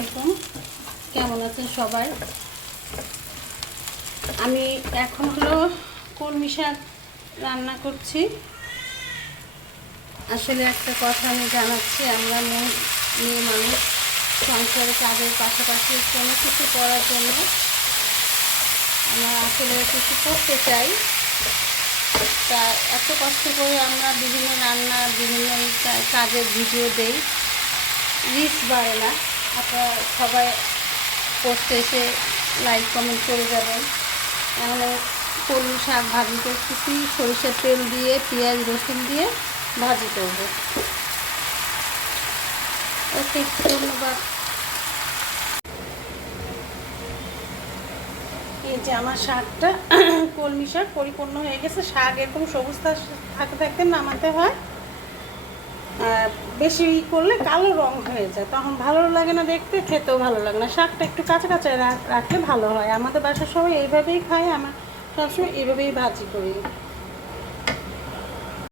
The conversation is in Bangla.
আলাইকুম, কেমন আছেন সবাই? আমি এখন হলো কলমি শাক রান্না করছি। আসলে একটা কথা আমি জানাচ্ছি, আমরা মেয়ে মানুষ সংসারের কাজের পাশাপাশি কোনো কিছু করার জন্য আমরা আসলে কিছু করতে চাই। তা এত কষ্ট করে আমরা বিভিন্ন রান্না বিভিন্ন কাজের ভিডিও দেই, রিচ বাড়ে না। আপনারা সবাই পোস্টে এসে লাইক কমেন্ট করে যাবেন। এখানে কলমি শাক ভাজি করতেছি, সরিষার তেল দিয়ে পেঁয়াজ রসুন দিয়ে ভাজি করব। ওকে, ধন্যবাদ। এই যে আমার শাকটা কলমি শাক পরিপূর্ণ হয়ে গেছে। শাক এরকম সবুজ থাকতে থাকতে নামাতে হয়, বেশি করলে কালো রং হয়ে যায়, তখন ভালো লাগে না দেখতে, খেতেও ভালো লাগে না। শাকটা একটু কাঁচা কাঁচা রাখলে ভালো হয়। আমাদের বাসার সবাই এইভাবেই খায়, আমার সবসময় এইভাবেই ভাজি করি।